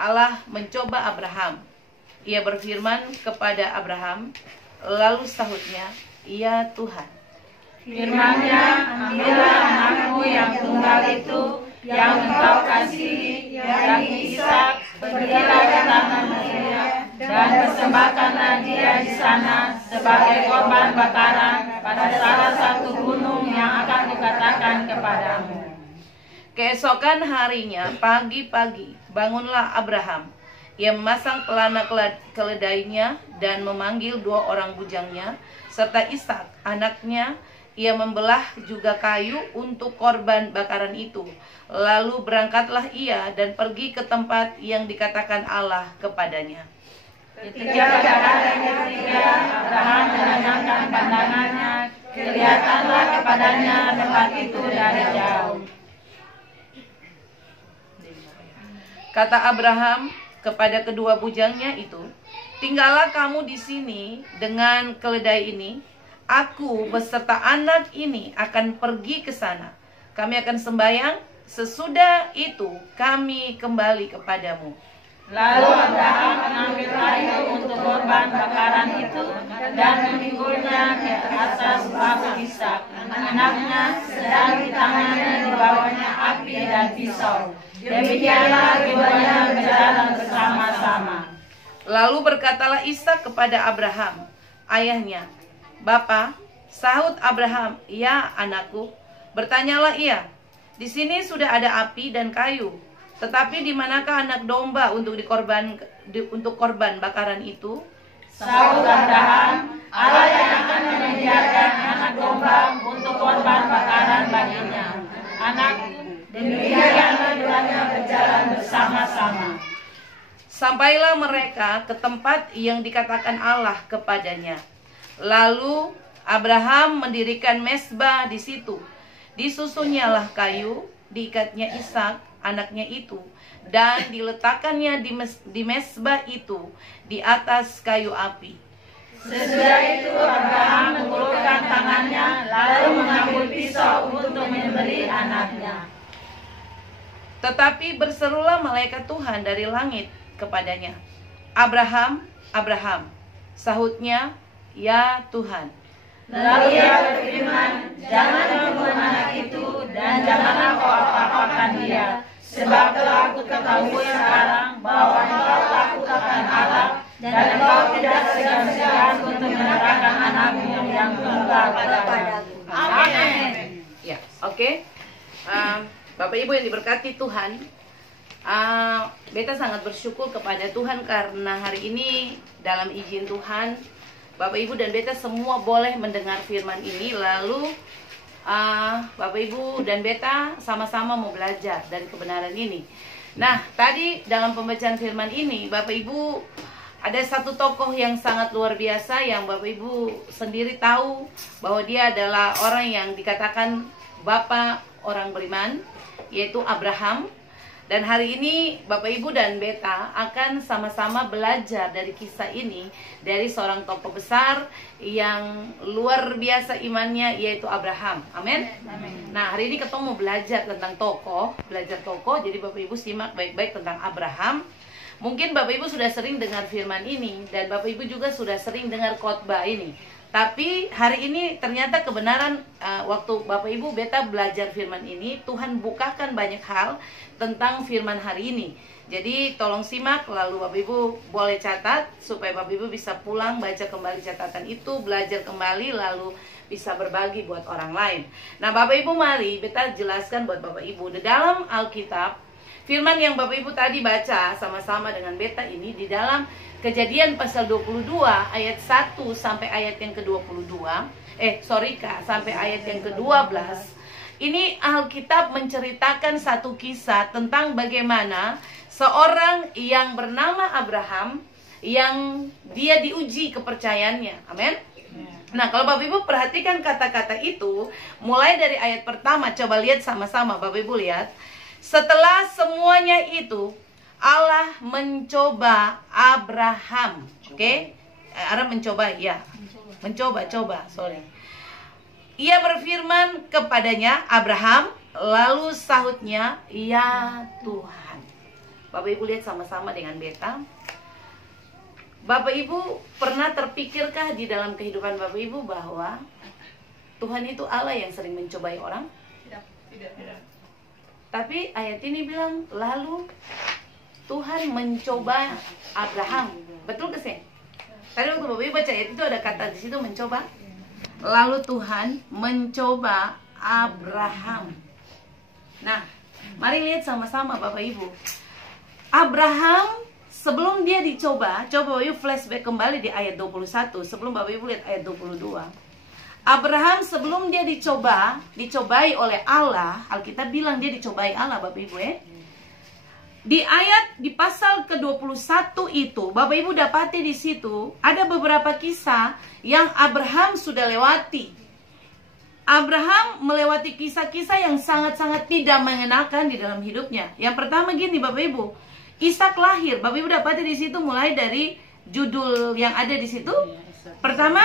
Allah mencoba Abraham. Ia berfirman kepada Abraham, lalu sahutnya, "Ya Tuhan." Firman-Nya, "Ambillah anakmu yang tunggal itu, yang engkau kasihi, yakni Ishak, pergilah ke tanah Moria, dan persembahkanlah dia di sana sebagai korban bakaran pada salah satu gunung yang akan kukatakan kepadamu." Keesokan harinya, pagi-pagi, bangunlah Abraham. Ia memasang pelana keledainya dan memanggil 2 orang bujangnya, serta Ishak, anaknya. Ia membelah juga kayu untuk korban bakaran itu. Lalu berangkatlah ia dan pergi ke tempat yang dikatakan Allah kepadanya. Ketika pada hari ketiga, Abraham menenangkan pandangannya, kelihatanlah kepadanya tempat itu dari jauh. Kata Abraham kepada kedua bujangnya itu, "Tinggallah kamu di sini dengan keledai ini. Aku beserta anak ini akan pergi ke sana. Kami akan sembahyang. Sesudah itu kami kembali kepadamu." Lalu Abraham mengambil kayu untuk korban bakaran itu dan memikulnya ke atas bahu Ishak, anaknya, sedang di tangannya dibawanya api dan pisau. Demikianlah keduanya berjalan bersama-sama. Lalu berkatalah Ishak kepada Abraham, ayahnya, "Bapa," sahut Abraham, "Ya anakku." Bertanyalah ia, "Di sini sudah ada api dan kayu, tetapi di manakah anak domba untuk korban bakaran itu?" Sahut Abraham, "Allah yang akan menyediakan anak domba untuk korban bakaran baginya, anakku." Demikianlah keduanya berjalan bersama-sama. Sampailah mereka ke tempat yang dikatakan Allah kepadanya. Lalu Abraham mendirikan mezbah di situ. Disusunnyalah kayu, diikatnya Ishak, anaknya itu, dan diletakkannya di mezbah itu di atas kayu api. Sesudah itu Abraham mengulurkan tangannya, lalu mengambil pisau untuk menyembelih anaknya. Tetapi berserulah malaikat Tuhan dari langit kepadanya, "Abraham, Abraham." Sahutnya, "Ya Tuhan." Lalu ia berfirman, "Jangan membunuh anak itu dan janganlah kau apa-apakan dia, sebab telah aku ketahui sekarang bahwa engkau takut akan Allah dan engkau tidak segan-segan untuk menyerahkan anakmu yang tunggal kepadaku." Amin. Ya, oke. Bapak Ibu yang diberkati Tuhan, beta sangat bersyukur kepada Tuhan karena hari ini dalam izin Tuhan, Bapak Ibu dan beta semua boleh mendengar firman ini. Lalu Bapak Ibu dan beta sama-sama mau belajar dari kebenaran ini. Nah, tadi dalam pembacaan firman ini, Bapak Ibu, ada satu tokoh yang sangat luar biasa yang Bapak Ibu sendiri tahu bahwa dia adalah orang yang dikatakan Bapak orang beriman, yaitu Abraham. Dan hari ini Bapak Ibu dan beta akan sama-sama belajar dari kisah ini dari seorang tokoh besar yang luar biasa imannya, yaitu Abraham. Amin. Nah, hari ini kita mau belajar tentang belajar tokoh. Jadi Bapak Ibu simak baik-baik tentang Abraham. Mungkin Bapak Ibu sudah sering dengar firman ini dan Bapak Ibu juga sudah sering dengar khotbah ini. Tapi hari ini ternyata kebenaran, waktu Bapak Ibu beta belajar firman ini, Tuhan bukakan banyak hal tentang firman hari ini. Jadi tolong simak, lalu Bapak Ibu boleh catat supaya Bapak Ibu bisa pulang baca kembali catatan itu, belajar kembali, lalu bisa berbagi buat orang lain. Nah Bapak Ibu, mari beta jelaskan buat Bapak Ibu di dalam Alkitab. Firman yang Bapak Ibu tadi baca sama-sama dengan beta ini di dalam Kejadian pasal 22 ayat 1 sampai ayat yang ke-22. Sampai ayat yang ke-12. Ini Alkitab menceritakan satu kisah tentang bagaimana seorang yang bernama Abraham yang dia diuji kepercayaannya. Amin. Nah, kalau Bapak Ibu perhatikan kata-kata itu, mulai dari ayat pertama, coba lihat sama-sama Bapak Ibu lihat. Setelah semuanya itu, Allah mencoba Abraham. Oke? Allah mencoba, ya. Sorry. Ia berfirman kepadanya, Abraham, lalu sahutnya, "Ya Tuhan." Bapak Ibu lihat sama-sama dengan beta. Bapak Ibu pernah terpikirkah di dalam kehidupan Bapak Ibu bahwa Tuhan itu Allah yang sering mencobai orang? Tidak. Tapi ayat ini bilang, lalu Tuhan mencoba Abraham. Betul ke sih? Tadi waktu Bapak Ibu baca ayat itu ada kata di situ mencoba. Lalu Tuhan mencoba Abraham. Nah, mari lihat sama-sama Bapak Ibu. Abraham sebelum dia dicoba, coba Bapak Ibu flashback kembali di ayat 21. Sebelum Bapak Ibu lihat ayat 22. Abraham sebelum dia dicobai oleh Allah, Alkitab bilang dia dicobai Allah Bapak Ibu ya. Di pasal ke-21 itu, Bapak Ibu dapati di situ ada beberapa kisah yang Abraham sudah lewati. Abraham melewati kisah-kisah yang sangat-sangat tidak mengenakan di dalam hidupnya. Yang pertama gini Bapak Ibu, Ishak lahir. Bapak Ibu dapati di situ mulai dari judul yang ada di situ. Pertama,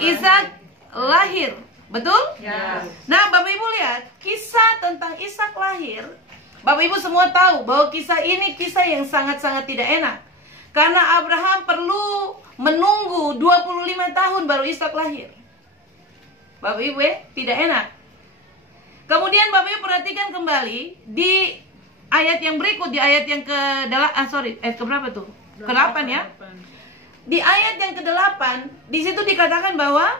Ishak lahir. Betul? Ya. Nah, Bapak Ibu lihat kisah tentang Ishak lahir. Bapak Ibu semua tahu bahwa kisah ini kisah yang sangat-sangat tidak enak. Karena Abraham perlu menunggu 25 tahun baru Ishak lahir. Bapak Ibu tidak enak. Kemudian Bapak Ibu perhatikan kembali di ayat yang berikut, di ayat yang ke-8 tuh? Ke-8 ya. Di ayat yang ke-8 di situ dikatakan bahwa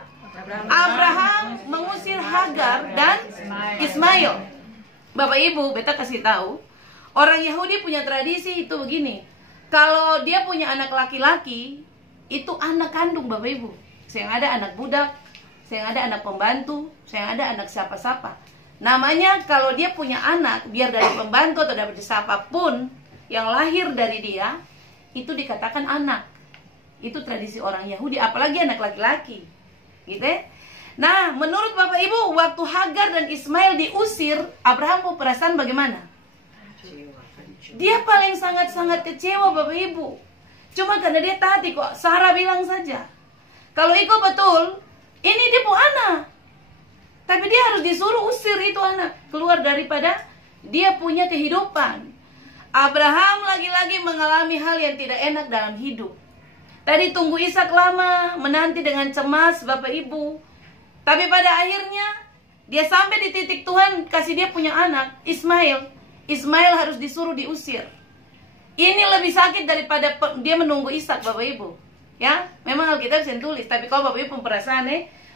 Abraham mengusir Hagar dan Ismail. Bapak Ibu, beta kasih tahu, orang Yahudi punya tradisi itu begini. Kalau dia punya anak laki-laki, itu anak kandung Bapak Ibu. Yang ada anak budak, yang ada anak pembantu, yang ada anak siapa-siapa. Namanya kalau dia punya anak, biar dari pembantu atau dari siapapun yang lahir dari dia, itu dikatakan anak. Itu tradisi orang Yahudi, apalagi anak laki-laki. Gitu ya? Nah, menurut Bapak Ibu, waktu Hagar dan Ismail diusir, Abraham punya perasaan bagaimana? Dia paling sangat-sangat kecewa Bapak Ibu. Cuma karena dia tadi kok, Sarah bilang saja, kalau itu betul, ini dia punya anak. Tapi dia harus disuruh usir itu anak, keluar daripada dia punya kehidupan. Abraham lagi-lagi mengalami hal yang tidak enak dalam hidup. Tadi tunggu Ishak lama, menanti dengan cemas Bapak Ibu. Tapi pada akhirnya dia sampai di titik Tuhan kasih dia punya anak, Ismail. Ismail harus disuruh diusir. Ini lebih sakit daripada dia menunggu Ishak Bapak Ibu. Ya, memang Alkitab bisa tulis. Tapi kalau Bapak Ibu perasaan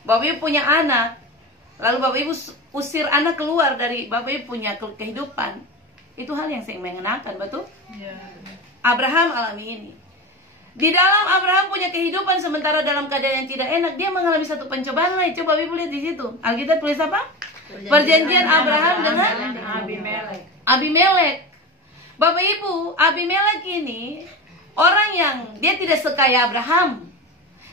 Bapak Ibu punya anak, lalu Bapak Ibu usir anak keluar dari Bapak Ibu punya kehidupan, itu hal yang sangat mengenakan, betul? Abraham alami ini. Di dalam Abraham punya kehidupan, sementara dalam keadaan yang tidak enak, dia mengalami satu pencobaan lain. Coba Ibu lihat di situ. Alkitab tulis apa? Perjanjian Abraham dengan Abimelek. Bapak Ibu, Abimelek ini orang yang dia tidak sekaya Abraham.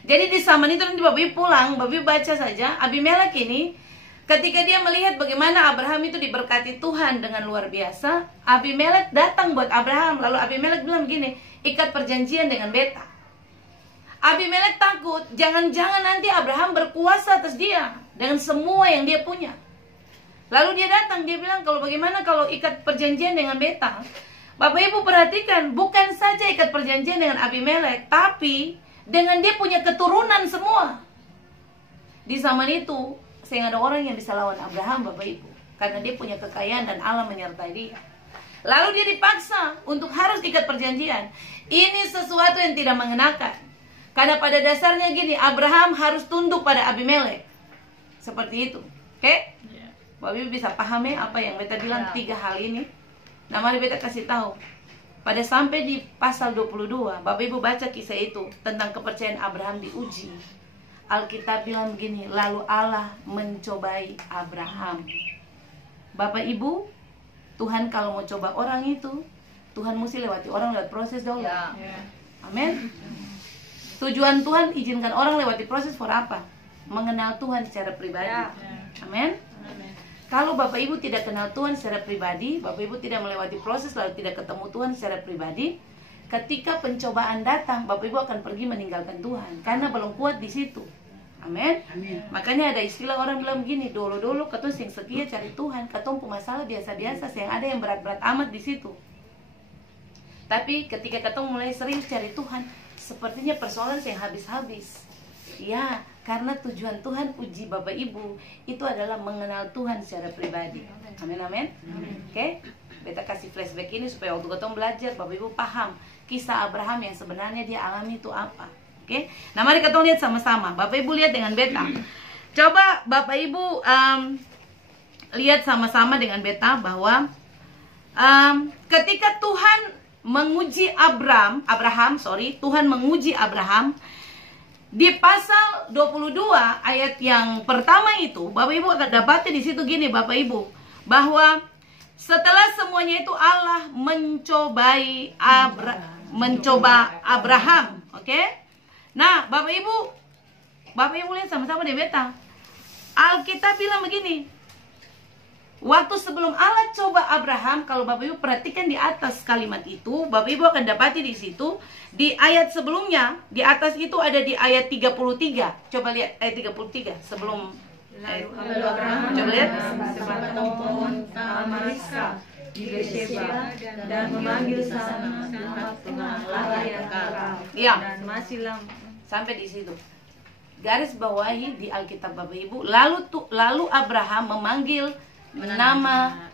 Jadi di zaman itu nanti Bapak Ibu pulang, Bapak Ibu baca saja. Abimelek ini ketika dia melihat bagaimana Abraham itu diberkati Tuhan dengan luar biasa, Abimelek datang buat Abraham. Lalu Abimelek bilang gini, ikat perjanjian dengan beta. Abimelek takut, jangan-jangan nanti Abraham berkuasa atas dia dengan semua yang dia punya. Lalu dia datang, dia bilang, kalau bagaimana kalau ikat perjanjian dengan beta? Bapak Ibu perhatikan, bukan saja ikat perjanjian dengan Abimelek, tapi dengan dia punya keturunan semua. Di zaman itu, sehingga ada orang yang bisa lawan Abraham Bapak Ibu, karena dia punya kekayaan dan Allah menyertai dia. Lalu dia dipaksa untuk harus ikat perjanjian. Ini sesuatu yang tidak mengenakan. Karena pada dasarnya gini, Abraham harus tunduk pada Abimelek. Seperti itu. Oke? Bapak Ibu bisa paham apa yang beta bilang 3 hal ini. Nah, mari beta kasih tahu. Pada sampai di pasal 22, Bapak Ibu baca kisah itu tentang kepercayaan Abraham diuji. Alkitab bilang begini, lalu Allah mencobai Abraham. Bapak Ibu, Tuhan kalau mau coba orang itu, Tuhan mesti lewati orang lewat proses dulu. Amin. Tujuan Tuhan izinkan orang lewati proses for apa? Mengenal Tuhan secara pribadi. Amin. Kalau Bapak Ibu tidak kenal Tuhan secara pribadi, Bapak Ibu tidak melewati proses lalu tidak ketemu Tuhan secara pribadi, ketika pencobaan datang, Bapak Ibu akan pergi meninggalkan Tuhan karena belum kuat di situ. Amin. Makanya ada istilah orang bilang begini, dulu-dulu ketemu yang setia cari Tuhan, ketemu masalah biasa-biasa, yang ada yang berat-berat amat di situ. Tapi ketika ketemu mulai serius cari Tuhan, sepertinya persoalan saya habis-habis. Ya, karena tujuan Tuhan uji Bapak Ibu itu adalah mengenal Tuhan secara pribadi. Amin, amin. Oke, beta kasih flashback ini supaya waktu ketemu belajar Bapak Ibu paham kisah Abraham yang sebenarnya dia alami itu apa. Oke, nah mari kita lihat sama-sama. Bapak Ibu lihat dengan beta. Coba Bapak Ibu lihat sama-sama dengan beta bahwa ketika Tuhan menguji Tuhan menguji Abraham di pasal 22 ayat yang pertama itu, Bapak Ibu akan dapati di situ gini Bapak Ibu, bahwa setelah semuanya itu Allah mencoba Abraham, oke? Nah, Bapak Ibu lihat sama-sama di beta. Alkitab bilang begini, waktu sebelum Allah coba Abraham, kalau Bapak Ibu perhatikan di atas kalimat itu, Bapak Ibu akan dapati di situ, di ayat sebelumnya, di atas itu ada di ayat 33. Coba lihat ayat 33 sebelum Lalu Abraham coba lihat. sebatang pohon tamariska di Beersheba dan memanggil sana nama Tuhan Allah yang kekal. Iya. Dan masih lama Sampai di situ. Garis bawahi di Alkitab Bapak Ibu. Lalu Abraham memanggil nama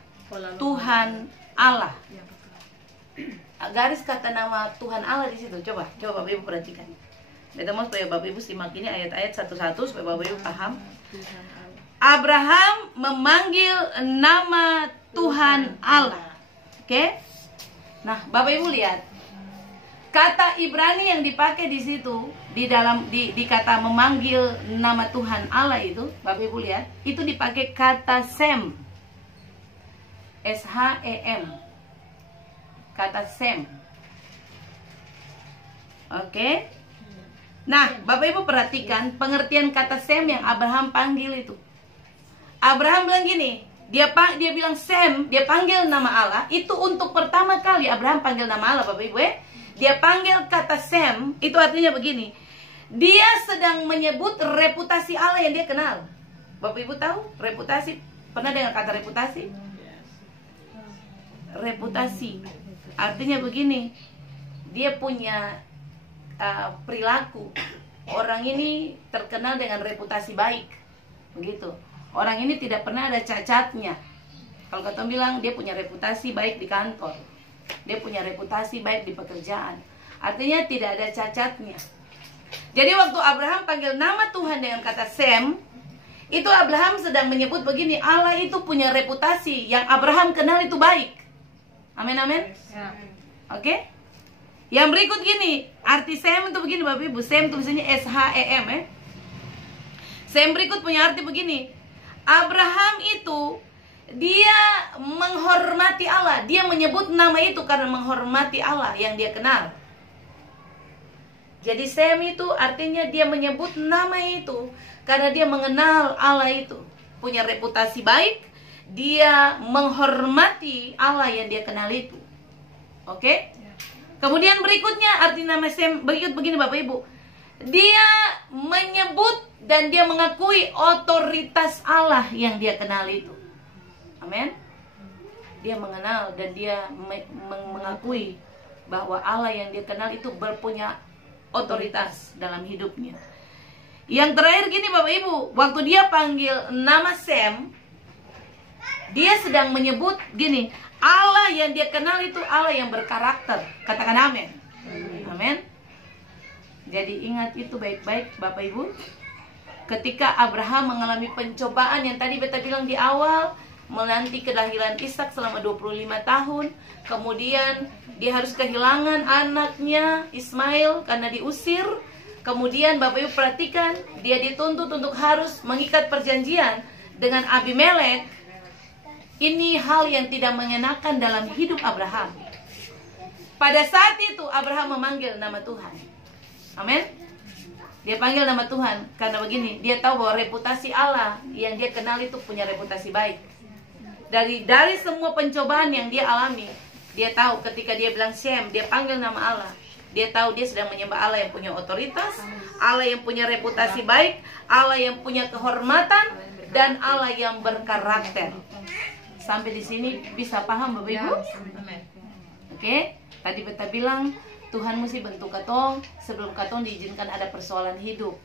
Tuhan Allah. Garis kata nama Tuhan Allah di situ. Coba Bapak Ibu perhatikan. Beta mau supaya Bapak Ibu simak ini ayat-ayat satu-satu supaya Bapak Ibu paham. Abraham memanggil nama Tuhan Allah. Oke? Nah, Bapak Ibu lihat. Kata Ibrani yang dipakai di situ di kata memanggil nama Tuhan Allah itu, Bapak Ibu lihat, itu dipakai kata Sem. S-H-E-M. Kata Sem. Oke? Nah, Bapak Ibu perhatikan pengertian kata Sem yang Abraham panggil itu. Abraham bilang gini, dia bilang Sem, dia panggil nama Allah. Itu untuk pertama kali Abraham panggil nama Allah, Bapak Ibu. Dia panggil kata Sem, itu artinya begini. Dia sedang menyebut reputasi Allah yang dia kenal. Bapak Ibu tahu reputasi? Pernah dengar kata reputasi? Reputasi artinya begini. Dia punya perilaku. Orang ini terkenal dengan reputasi baik. Begitu. Orang ini tidak pernah ada cacatnya. Kalau kata bilang dia punya reputasi baik di kantor. Dia punya reputasi baik di pekerjaan. Artinya tidak ada cacatnya. Jadi waktu Abraham panggil nama Tuhan dengan kata Sem, itu Abraham sedang menyebut begini, Allah itu punya reputasi yang Abraham kenal itu baik. Amin, amin. Oke? Yang berikut gini, arti Sem itu begini Bapak Ibu. Sem tulisannya S-H-E-M. Sem berikut punya arti begini. Abraham itu dia menghormati Allah. Dia menyebut nama itu karena menghormati Allah yang dia kenal. Jadi Sem itu artinya dia menyebut nama itu karena dia mengenal Allah itu. Punya reputasi baik. Dia menghormati Allah yang dia kenal itu. Oke? Kemudian berikutnya arti nama Sem berikut begini Bapak Ibu. Dia menyebut dan dia mengakui otoritas Allah yang dia kenal itu. Amin. Dia mengenal dan dia mengakui bahwa Allah yang dia kenal itu berpunya otoritas dalam hidupnya. Yang terakhir gini Bapak Ibu, waktu dia panggil nama Sem, dia sedang menyebut gini, Allah yang dia kenal itu Allah yang berkarakter. Katakan amin. Amin. Jadi ingat itu baik-baik Bapak Ibu. Ketika Abraham mengalami pencobaan yang tadi beta bilang di awal, menanti kelahiran Ishak selama 25 tahun. Kemudian dia harus kehilangan anaknya Ismail karena diusir. Kemudian Bapak Ibu perhatikan, dia dituntut untuk harus mengikat perjanjian dengan Abimelek. Ini hal yang tidak mengenakan dalam hidup Abraham. Pada saat itu Abraham memanggil nama Tuhan. Amin. Dia panggil nama Tuhan karena begini, dia tahu bahwa reputasi Allah yang dia kenal itu punya reputasi baik. Dari semua pencobaan yang dia alami, dia tahu ketika dia bilang Sem, dia panggil nama Allah. Dia tahu dia sedang menyembah Allah yang punya otoritas, Allah yang punya reputasi baik, Allah yang punya kehormatan, dan Allah yang berkarakter. Sampai di sini bisa paham Bapak Ibu? Oke? Tadi beta bilang Tuhan mesti bentuk katong sebelum katong diizinkan ada persoalan hidup.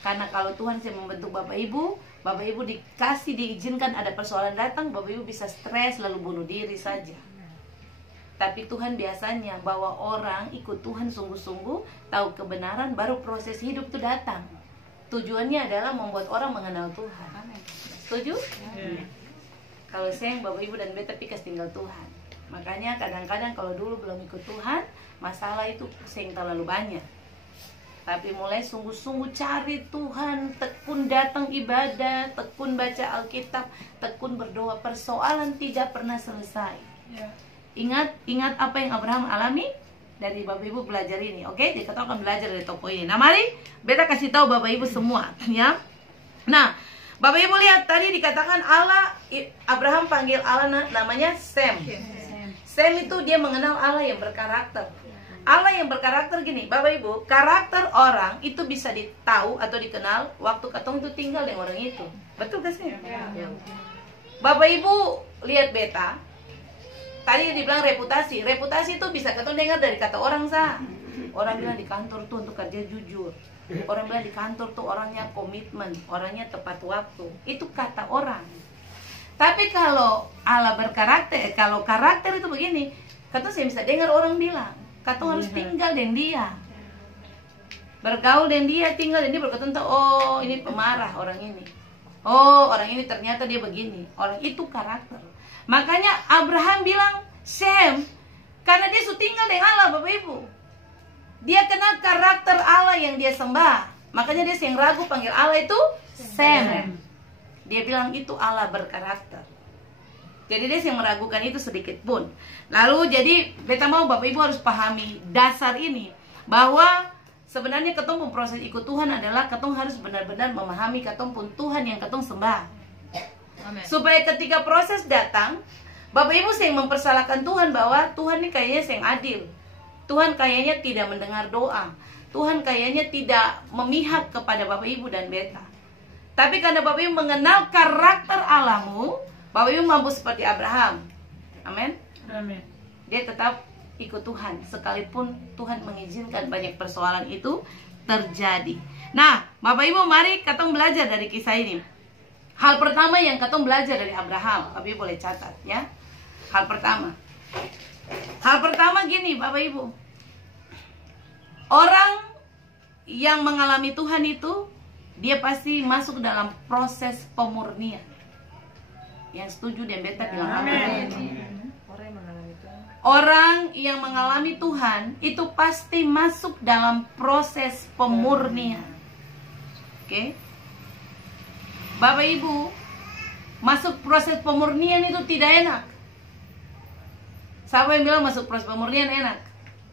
Karena kalau Tuhan yang membentuk Bapak Ibu diizinkan ada persoalan datang, Bapak Ibu bisa stres lalu bunuh diri saja. Tapi Tuhan biasanya bawa orang ikut Tuhan sungguh-sungguh, tahu kebenaran, baru proses hidup itu datang. Tujuannya adalah membuat orang mengenal Tuhan. Setuju? Kalau sayang Bapak Ibu dan beta pikas tinggal Tuhan. Makanya kadang-kadang kalau dulu belum ikut Tuhan, masalah itu sayang terlalu banyak. Tapi mulai sungguh-sungguh cari Tuhan, tekun datang ibadah, tekun baca Alkitab, tekun berdoa, persoalan tidak pernah selesai. Ingat apa yang Abraham alami? Dari Bapak Ibu belajar ini, oke? Jadi kita akan belajar dari tokoh ini. Nah, mari beta kasih tahu Bapak Ibu semua, ya. Nah, Bapak Ibu lihat tadi dikatakan Allah, Abraham panggil Allah namanya Sem. Sem itu dia mengenal Allah yang berkarakter. Allah yang berkarakter gini, Bapak Ibu, karakter orang itu bisa ditahu atau dikenal waktu katong itu tinggal dengan orang itu. Betul gak sih? Ya. Bapak Ibu lihat beta. Tadi dibilang reputasi. Reputasi itu bisa katong dengar dari kata orang sah. Orang bilang di kantor tuh untuk kerja jujur. Orang bilang di kantor tuh orangnya komitmen, orangnya tepat waktu. Itu kata orang. Tapi kalau Allah berkarakter, kalau karakter itu begini, katong saya bisa dengar orang bilang, katong harus tinggal dengan dia, bergaul dengan dia, tinggal dengan dia, berkata oh ini pemarah orang ini, oh orang ini ternyata dia begini. Orang itu karakter. Makanya Abraham bilang Sem, karena dia sudah tinggal dengan Allah, Bapak Ibu. Dia kenal karakter Allah yang dia sembah. Makanya dia yang ragu panggil Allah itu Sem. Dia bilang itu Allah berkarakter. Jadi dia yang meragukan itu sedikit pun. Lalu jadi beta mau Bapak Ibu harus pahami dasar ini, bahwa sebenarnya ketong pun proses ikut Tuhan adalah ketong harus benar-benar memahami ketong pun Tuhan yang ketong sembah. Amen. Supaya ketika proses datang, Bapak Ibu yang mempersalahkan Tuhan bahwa Tuhan ini kayaknya yang adil, Tuhan kayaknya tidak mendengar doa, Tuhan kayaknya tidak memihak kepada Bapak Ibu dan beta. Tapi karena Bapak Ibu mengenal karakter Allahmu, Bapak Ibu mampu seperti Abraham. Amin. Amin. Dia tetap ikut Tuhan sekalipun Tuhan mengizinkan banyak persoalan itu terjadi. Nah, Bapak Ibu mari katong belajar dari kisah ini. Hal pertama yang katong belajar dari Abraham, Bapak Ibu boleh catat ya. Hal pertama gini Bapak Ibu, orang yang mengalami Tuhan itu dia pasti masuk dalam proses pemurnian. Yang setuju dan beta bilang amin. Orang yang mengalami Tuhan itu pasti masuk dalam proses pemurnian. Oke? Bapak Ibu, masuk proses pemurnian itu tidak enak. Siapa yang bilang masuk proses pemurnian enak?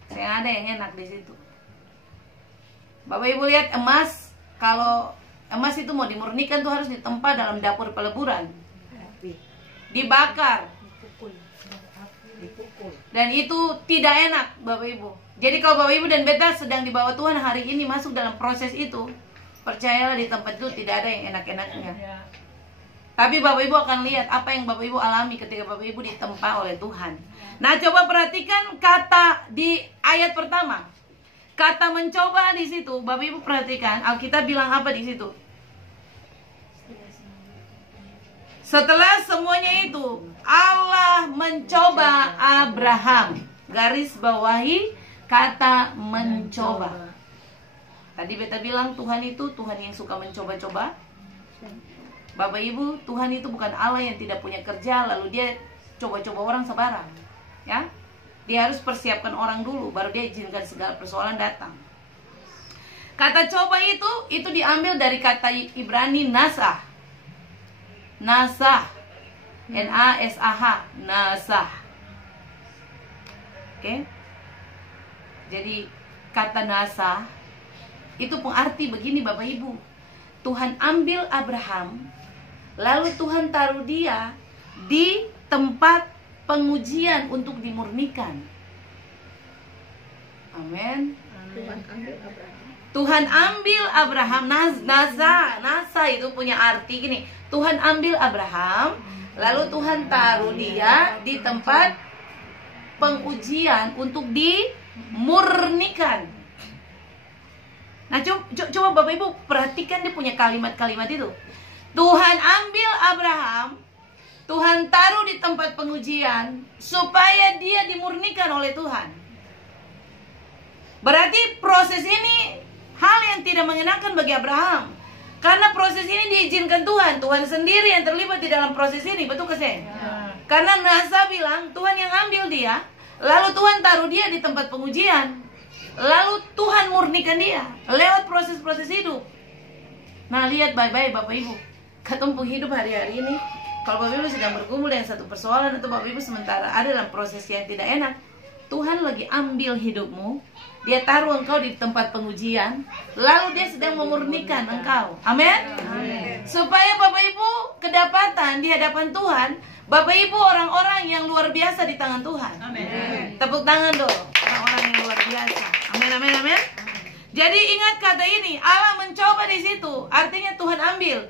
Saya ada yang enak di situ. Bapak Ibu lihat emas, kalau emas itu mau dimurnikan tuh harus ditempa dalam dapur peleburan, dibakar, dan itu tidak enak Bapak Ibu. Jadi kalau Bapak Ibu dan beta sedang dibawa Tuhan hari ini masuk dalam proses itu, percayalah di tempat itu tidak ada yang enak-enaknya. Tapi Bapak Ibu akan lihat apa yang Bapak Ibu alami ketika Bapak Ibu ditempa oleh Tuhan. Nah, coba perhatikan kata di ayat pertama. Kata mencoba di situ, Bapak Ibu perhatikan, Alkitab bilang apa di situ? Setelah semuanya itu, Allah mencoba Abraham. Garis bawahi kata mencoba. Tadi beta bilang Tuhan itu Tuhan yang suka mencoba-coba. Bapak Ibu, Tuhan itu bukan Allah yang tidak punya kerja lalu dia coba-coba orang sebarang. Ya, dia harus persiapkan orang dulu, baru dia izinkan segala persoalan datang. Kata coba itu diambil dari kata Ibrani nasah. Nasah, N-A-S-A-H, nasah. Oke? Jadi kata nasah itu pengarti begini Bapak Ibu. Tuhan ambil Abraham, lalu Tuhan taruh dia di tempat pengujian untuk dimurnikan. Amin. Tuhan ambil Abraham. Nasa itu punya arti gini. Tuhan ambil Abraham, lalu Tuhan taruh dia di tempat pengujian untuk dimurnikan. Nah, coba Bapak Ibu perhatikan dia punya kalimat-kalimat itu. Tuhan ambil Abraham, Tuhan taruh di tempat pengujian supaya dia dimurnikan oleh Tuhan. Berarti proses ini hal yang tidak mengenakan bagi Abraham. Karena proses ini diizinkan Tuhan. Tuhan sendiri yang terlibat di dalam proses ini. Betul ke saya? Karena Nasa bilang Tuhan yang ambil dia, lalu Tuhan taruh dia di tempat pengujian, lalu Tuhan murnikan dia lewat proses-proses hidup. Nah, lihat baik-baik Bapak Ibu, ketumpuk hidup hari-hari ini. Kalau Bapak Ibu sedang bergumul dengan satu persoalan, atau Bapak Ibu sementara ada dalam proses yang tidak enak, Tuhan lagi ambil hidupmu, Dia taruh engkau di tempat pengujian, lalu Dia sedang memurnikan engkau. Amin. Supaya Bapak Ibu kedapatan di hadapan Tuhan, Bapak Ibu orang-orang yang luar biasa di tangan Tuhan. Amin. Tepuk tangan dong, orang-orang yang luar biasa. Amin, amin, amin. Jadi ingat kata ini, Allah mencoba di situ, artinya Tuhan ambil,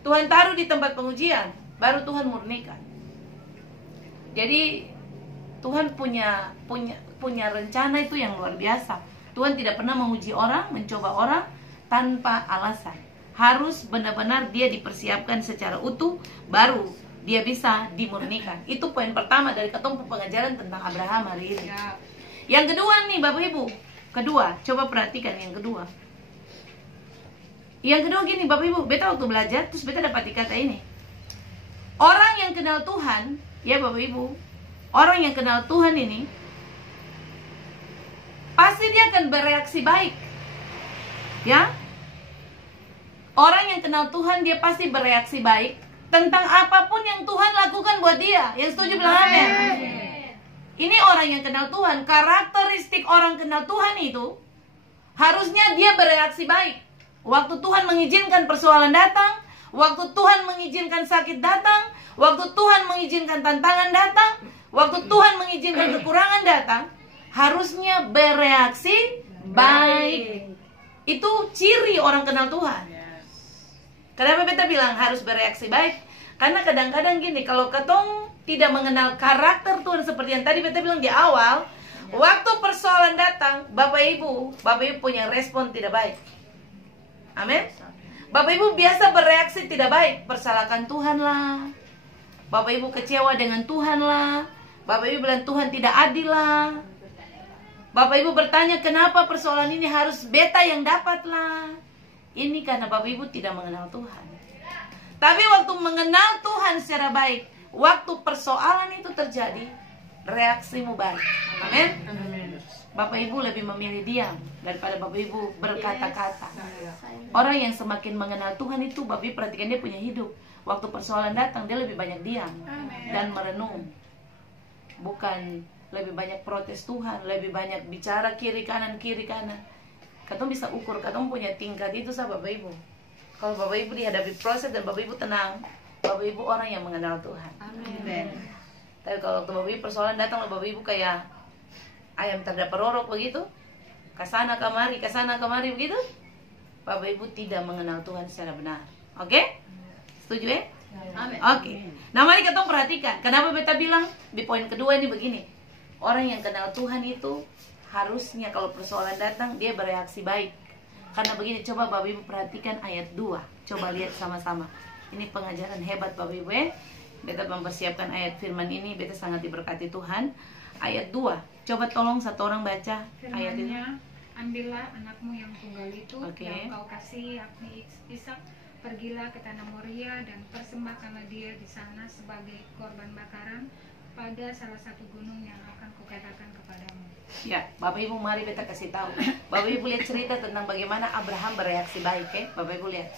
Tuhan taruh di tempat pengujian, baru Tuhan murnikan. Jadi Tuhan punya rencana itu yang luar biasa. Tuhan tidak pernah menguji orang, mencoba orang tanpa alasan. Harus benar-benar dia dipersiapkan secara utuh, baru dia bisa dimurnikan. Itu poin pertama dari ketumpuk pengajaran tentang Abraham hari ini. Yang kedua nih Bapak Ibu, kedua, coba perhatikan yang kedua. Yang kedua gini Bapak Ibu, beta waktu belajar, terus beta dapat kata ini. Orang yang kenal Tuhan, ya Bapak Ibu, orang yang kenal Tuhan ini pasti dia akan bereaksi baik. Ya. Orang yang kenal Tuhan dia pasti bereaksi baik tentang apapun yang Tuhan lakukan buat dia. Yang setuju bilang amin. Ini orang yang kenal Tuhan, karakteristik orang kenal Tuhan itu harusnya dia bereaksi baik. Waktu Tuhan mengizinkan persoalan datang, waktu Tuhan mengizinkan sakit datang, waktu Tuhan mengizinkan tantangan datang, waktu Tuhan mengizinkan kekurangan datang, harusnya bereaksi baik. Itu ciri orang kenal Tuhan. Kenapa beta bilang harus bereaksi baik? Karena kadang-kadang gini, kalau ketong tidak mengenal karakter Tuhan seperti yang tadi beta bilang di awal, waktu persoalan datang, Bapak Ibu punya respon tidak baik. Amin. Bapak Ibu biasa bereaksi tidak baik, persalahkan Tuhan lah. Bapak Ibu kecewa dengan Tuhan lah. Bapak Ibu bilang Tuhan tidak adil lah. Bapak Ibu bertanya kenapa persoalan ini harus beta yang dapat lah. Ini karena Bapak Ibu tidak mengenal Tuhan. Tapi waktu mengenal Tuhan secara baik, waktu persoalan itu terjadi, reaksimu baik. Amin. Bapak Ibu lebih memilih diam daripada Bapak Ibu berkata-kata. Orang yang semakin mengenal Tuhan itu, Bapak Ibu perhatikan dia punya hidup. Waktu persoalan datang dia lebih banyak diam dan merenung. Bukan lebih banyak protes Tuhan, lebih banyak bicara kiri kanan. Katong bisa ukur, katong punya tingkat itu sah Bapak Ibu. Kalau Bapak Ibu dihadapi proses dan Bapak Ibu tenang, Bapak Ibu orang yang mengenal Tuhan. Amin. Tapi kalau waktu Bapak Ibu persoalan datang, Bapak Ibu kayak ayam terdapat rorok begitu, kesana kemari begitu, Bapak Ibu tidak mengenal Tuhan secara benar. Oke? Setuju ya? Oke. Nah mari kita perhatikan. Kenapa beta bilang di poin kedua ini begini. Orang yang kenal Tuhan itu harusnya kalau persoalan datang dia bereaksi baik. Karena begini, coba Bapak Ibu perhatikan ayat 2. Coba lihat sama-sama. Ini pengajaran hebat Bapak Ibu ya. Beta mempersiapkan ayat firman ini, beta sangat diberkati Tuhan. Ayat 2. Coba tolong satu orang baca ayat ini. Ambillah anakmu yang tunggal itu yang kau kasih, yakni Ishak, pergilah ke tanah Moria dan persembahkanlah dia di sana sebagai korban bakaran pada salah satu gunung yang akan kukatakan kepadamu. Ya, Bapak Ibu mari beta kasih tahu. Bapak Ibu lihat cerita tentang bagaimana Abraham bereaksi baik, Bapak Ibu lihat.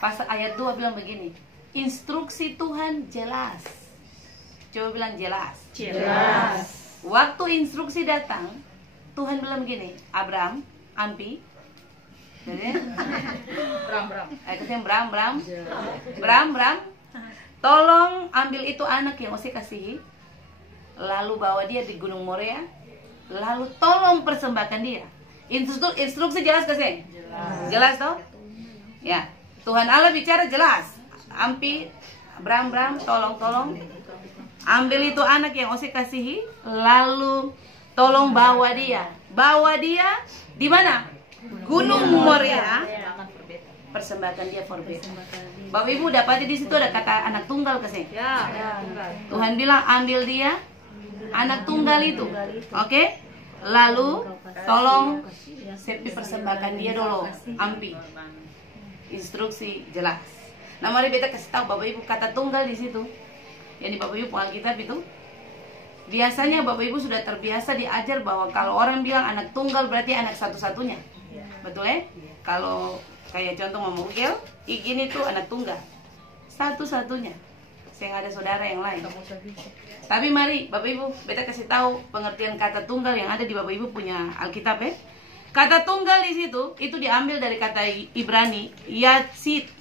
Pas ayat 2 bilang begini, instruksi Tuhan jelas. Coba bilang jelas. Jelas. Waktu instruksi datang, Tuhan bilang begini, Abraham, Ampi, Bram, tolong ambil itu anak yang Ose kasihi, lalu bawa dia di Gunung Moria, lalu tolong persembahkan dia. Instruksi jelas ke sih? Jelas toh? Ya, Tuhan Allah bicara jelas. Ampi, Bram, tolong Ambil itu anak yang Ose kasihi, lalu tolong bawa dia. Bawa dia di mana? Gunung Moria. Persembahkan dia for beta. Bapak Ibu dapati di situ ada kata anak tunggal kesini. Tuhan bilang ambil dia, anak tunggal itu. Oke? Lalu tolong Sepi persembahkan dia dulu, ampi. Instruksi jelas. Nah, mari beta kasih tahu Bapak Ibu kata tunggal di situ. Yang di Bapak Ibu Alkitab itu. Biasanya Bapak Ibu sudah terbiasa diajar bahwa kalau orang bilang anak tunggal berarti anak satu-satunya. Betul ya? Kalau kayak contoh Mama Ugel, ini tuh anak tunggal. Satu-satunya. Saya ada saudara yang lain. Tapi mari Bapak Ibu, beta kasih tahu pengertian kata tunggal yang ada di Bapak Ibu punya Alkitab ya. Kata tunggal di situ itu diambil dari kata Ibrani Yatsid.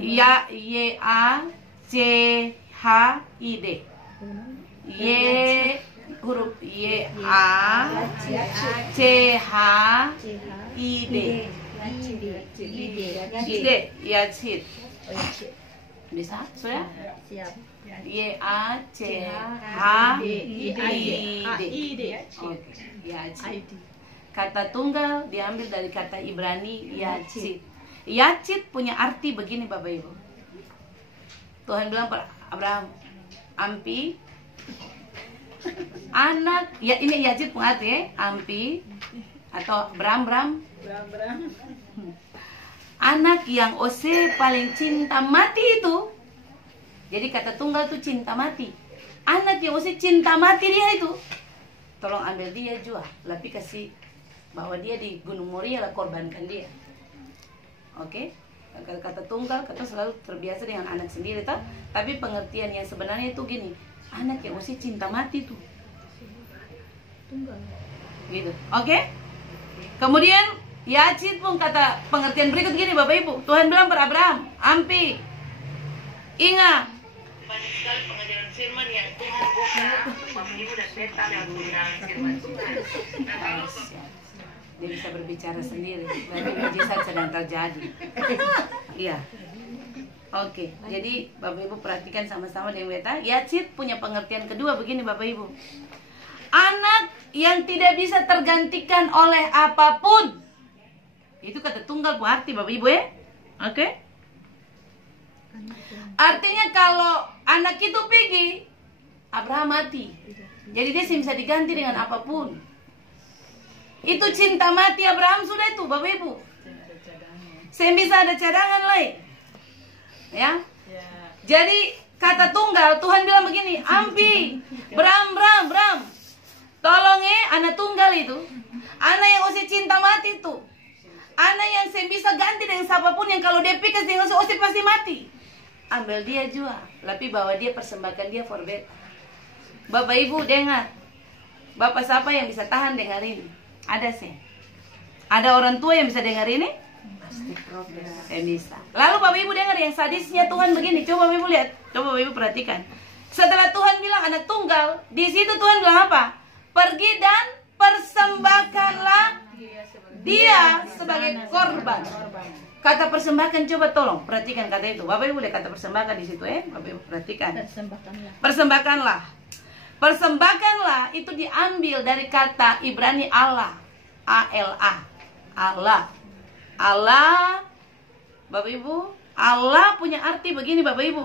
Ya Y A C H I D. Y huruf Y A C H I D. Ide Yatsid. Bisa? Sudah? Siap. Y A C H I D. Oke, Yatsid. Kata tunggal diambil dari kata Ibrani Yatsid. Yatsid punya arti begini Bapak Ibu. Tuhan bilang pada Abraham, ampi anak, ya ini Yatsid punya arti ya, ampi atau Bram. Anak yang Ose paling cinta mati itu. Jadi kata tunggal itu cinta mati. Anak yang Ose cinta mati dia itu. Tolong ambil dia juga, tapi kasih bahwa dia di Gunung Moria lah, korbankan dia. Oke? Kata tunggal, kata selalu terbiasa dengan anak sendiri toh. Tapi pengertian yang sebenarnya itu gini, anak yang Ose cinta mati tuh. Tunggal. Gitu. Oke? Kemudian Yatsid pun kata pengertian berikut gini Bapak Ibu. Tuhan bilang pada Abraham, ampi, ingat. Banyak sekali pengajaran firman yang Tuhan buka Bapak Ibu dan beta lewat pengajaran firman Tuhan. Dia bisa berbicara sendiri. Berarti mujizat sedang terjadi. Iya. Oke. Jadi Bapak Ibu perhatikan sama-sama dengan beta. Yatsid punya pengertian kedua begini Bapak Ibu. Anak yang tidak bisa tergantikan oleh apapun. Itu kata tunggal berarti Bapak Ibu ya. Oke? Artinya kalau anak itu pergi, Abraham mati. Jadi dia bisa diganti dengan apapun. Itu cinta mati Abraham sudah itu Bapak Ibu. Saya bisa ada cadangan lain. Ya. Jadi kata tunggal Tuhan bilang begini, ampi, Bram. Tolong anak tunggal itu. Anak yang Ose cinta mati itu. Anak yang saya bisa ganti dengan siapapun yang kalau dia pikas dengan Ose pasti mati. Ambil dia juga, tapi bawa dia, persembahkan dia for beta. Bapak Ibu dengar. Bapak siapa yang bisa tahan dengar ini? Ada sih. Ada orang tua yang bisa dengar ini? Saya bisa. Lalu Bapak Ibu dengar yang sadisnya Tuhan begini. Coba Bapak Ibu lihat. Coba Bapak Ibu perhatikan. Setelah Tuhan bilang anak tunggal, di situ Tuhan bilang apa? Pergi dan persembahkanlah dia sebagai korban. Kata persembahkan, coba tolong perhatikan kata itu. Bapak Ibu lihat kata persembahkan di situ ya. Bapak Ibu perhatikan. Persembahkanlah. Persembahkanlah itu diambil dari kata Ibrani Allah. A-L-A. Allah. Allah. Bapak Ibu, Allah punya arti begini Bapak Ibu.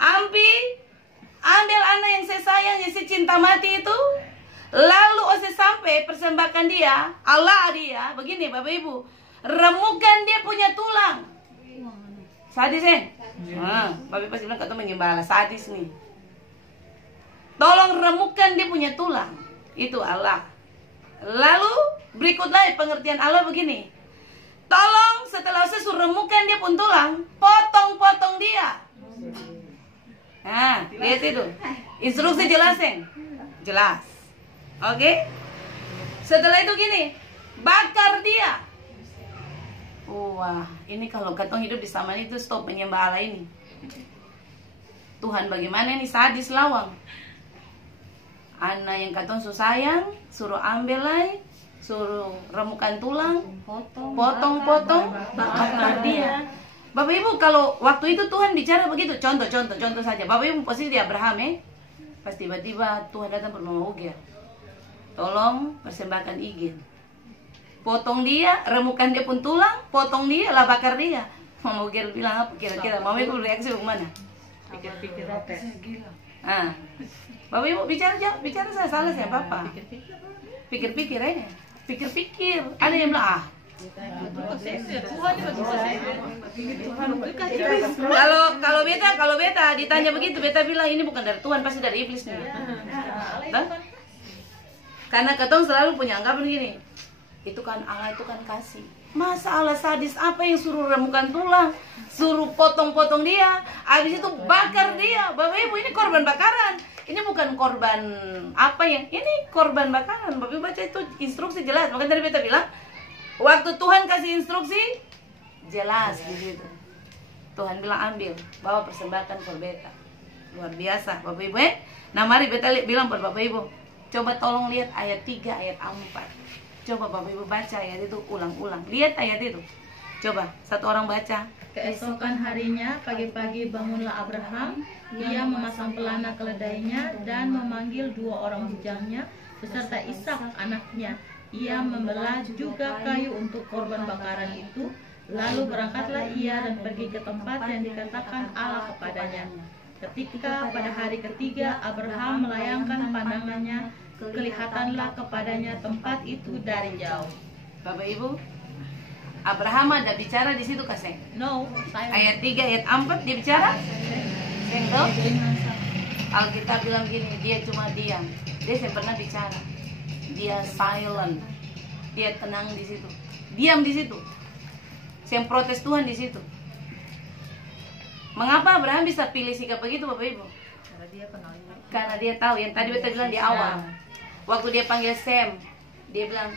Ambil anak yang saya sayang, yang saya cinta mati itu. Lalu Ose sampai persembahkan dia, Allah dia, begini Bapak Ibu, remukan dia punya tulang. Sadis Bapak Ibu pasti bilang kata menggembala, sadis nih. Tolong remukan dia punya tulang. Itu Allah. Lalu berikutnya pengertian Allah begini. Tolong setelah Ose suruh remukan dia pun tulang, potong-potong dia. Nah, lihat itu. Instruksi jelas jelas. Oke. Setelah itu gini, bakar dia. Wah, ini kalau katong hidup di zaman itu stop menyembah Allah ini. Tuhan bagaimana ini sadis lawang. Anak yang katong sayang, suruh ambil lagi, suruh remukan tulang, potong-potong, bakar dia. Bapak Ibu, kalau waktu itu Tuhan bicara begitu, contoh saja. Bapak Ibu posisi di Abraham pas tiba-tiba Tuhan datang bermama Ugia, tolong persembahkan izin, potong dia, remukan dia pun tulang, potong dia, lah bakar dia. Mama Ugia bilang apa kira-kira? Mama Ibu reaksi bagaimana? Pikir-pikir Ah, Bapak Ibu bicara saya salah saya Bapak. Pikir-pikir aja. Pikir-pikir. Ada yang bilang kalau beta ditanya begitu, beta bilang ini bukan dari Tuhan, pasti dari iblis nih. Karena ketong selalu punya anggapan gini, itu kan Allah, itu kan kasih. Masa Allah sadis apa yang suruh remukan tulang, suruh potong-potong dia, habis itu bakar dia. Bapak Ibu, ini korban bakaran. Ini bukan korban apa yang, ini korban bakaran. Bapak Ibu baca itu instruksi jelas. Makanya tadi beta bilang, waktu Tuhan kasih instruksi jelas di situ. Tuhan bilang ambil, bawa persembahkan ke beta. Luar biasa, Bapak Ibu. Nah, mari beta bilang buat Bapak Ibu, coba tolong lihat ayat 3, ayat 4. Coba Bapak Ibu baca ayat itu ulang-ulang. Lihat ayat itu. Coba satu orang baca. Keesokan harinya pagi-pagi bangunlah Abraham. Ia memasang pelana keledainya dan memanggil 2 orang bujangnya beserta Ishak anaknya. Ia membelah juga kayu untuk korban bakaran itu. Lalu berangkatlah ia dan pergi ke tempat yang dikatakan Allah kepadanya. Ketika pada hari ketiga Abraham melayangkan pandangannya, kelihatanlah kepadanya tempat itu dari jauh. Bapak Ibu, Abraham ada bicara di situ kasih? No, Ayat 3, ayat 4 dia bicara? Sengdo? Alkitab bilang gini, dia cuma diam. Dia tidak pernah bicara. Dia silent. Dia tenang di situ. Diam di situ. Saya protes Tuhan di situ. Mengapa Abraham bisa pilih sikap begitu, Bapak Ibu? Karena dia tahu yang tadi kita bilang di awal. Waktu dia panggil Sem, dia bilang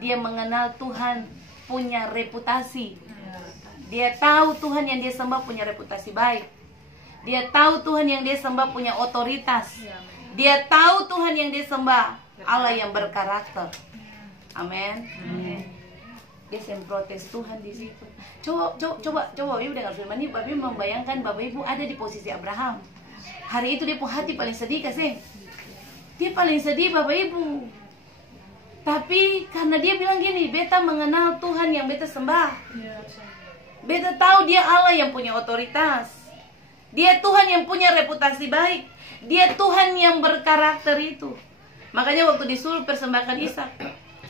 dia mengenal Tuhan punya reputasi. Dia tahu Tuhan yang dia sembah punya reputasi baik. Dia tahu Tuhan yang dia sembah punya otoritas. Dia tahu Tuhan yang dia sembah Allah yang berkarakter. Amin. Dia semprotes Tuhan di situ. Coba Ibu dengar firman ini. Bapak Ibu membayangkan Bapak Ibu ada di posisi Abraham. Hari itu dia pun hati paling sedih kasih. Dia paling sedih Bapak Ibu. Tapi karena dia bilang gini, beta mengenal Tuhan yang beta sembah. Beta tahu dia Allah yang punya otoritas. Dia Tuhan yang punya reputasi baik. Dia Tuhan yang berkarakter itu. Makanya waktu disuruh persembahkan Ishak,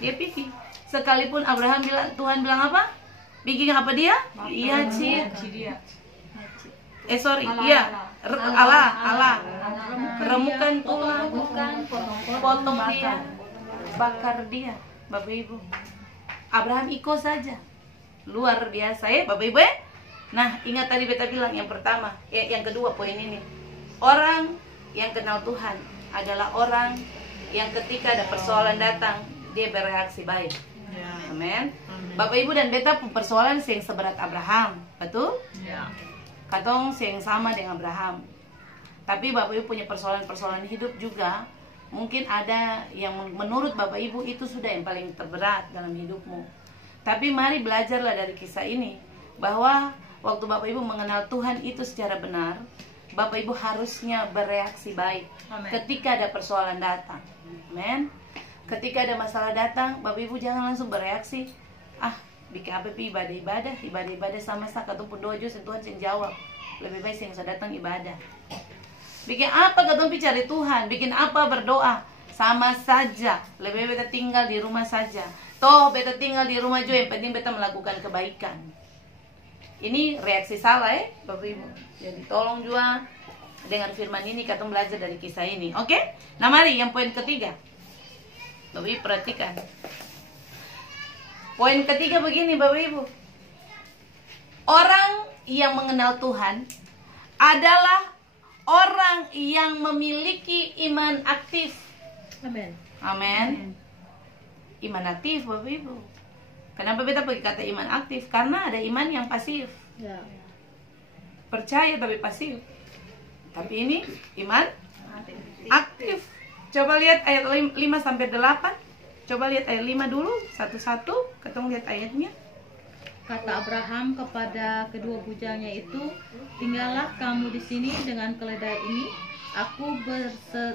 dia pikir. Sekalipun Abraham bilang, Tuhan bilang apa? Bikin apa dia? Iya, Allah. Remukan tulang, potong dia, bakar dia. Bapak Ibu, Abraham ikut saja. Luar biasa ya Bapak Ibu ya. Nah, ingat tadi beta bilang yang pertama, yang kedua poin ini. Orang yang kenal Tuhan adalah orang yang ketika ada persoalan datang, dia bereaksi baik. Amin. Bapak Ibu dan beta persoalan yang seberat Abraham, betul? Katong yang sama dengan Abraham. Tapi Bapak Ibu punya persoalan-persoalan hidup juga. Mungkin ada yang menurut Bapak Ibu itu sudah yang paling terberat dalam hidupmu. Tapi mari belajarlah dari kisah ini, bahwa waktu Bapak Ibu mengenal Tuhan itu secara benar, Bapak Ibu harusnya bereaksi baik. Amen. Ketika ada persoalan datang. Amen. Ketika ada masalah datang, Bapak Ibu jangan langsung bereaksi. Bikin apa ibadah sama-sama ataupun doa jus Tuhan yang jawab. Lebih baik saya datang ibadah. Bikin apa katong cari Tuhan, bikin apa berdoa, sama saja. Lebih baik beta tinggal di rumah saja. Toh beta tinggal di rumah juga, yang penting beta melakukan kebaikan. Ini reaksi salah Bapak Ibu. Jadi tolong juga dengan firman ini katong belajar dari kisah ini. Oke? Nah mari yang poin ketiga. Bapak Ibu perhatikan. Poin ketiga begini Bapak Ibu. Orang yang mengenal Tuhan adalah orang yang memiliki iman aktif. Amin. Amin. Iman aktif Bapak Ibu. Kenapa beta pakai kata iman aktif? Karena ada iman yang pasif. Percaya tapi pasif. Tapi ini iman aktif. Coba lihat ayat 5 sampai 8. Coba lihat ayat 5 dulu, satu-satu. Ketemu lihat ayatnya. kata Abraham kepada kedua bujangnya itu, tinggallah kamu di sini dengan keledai ini. Aku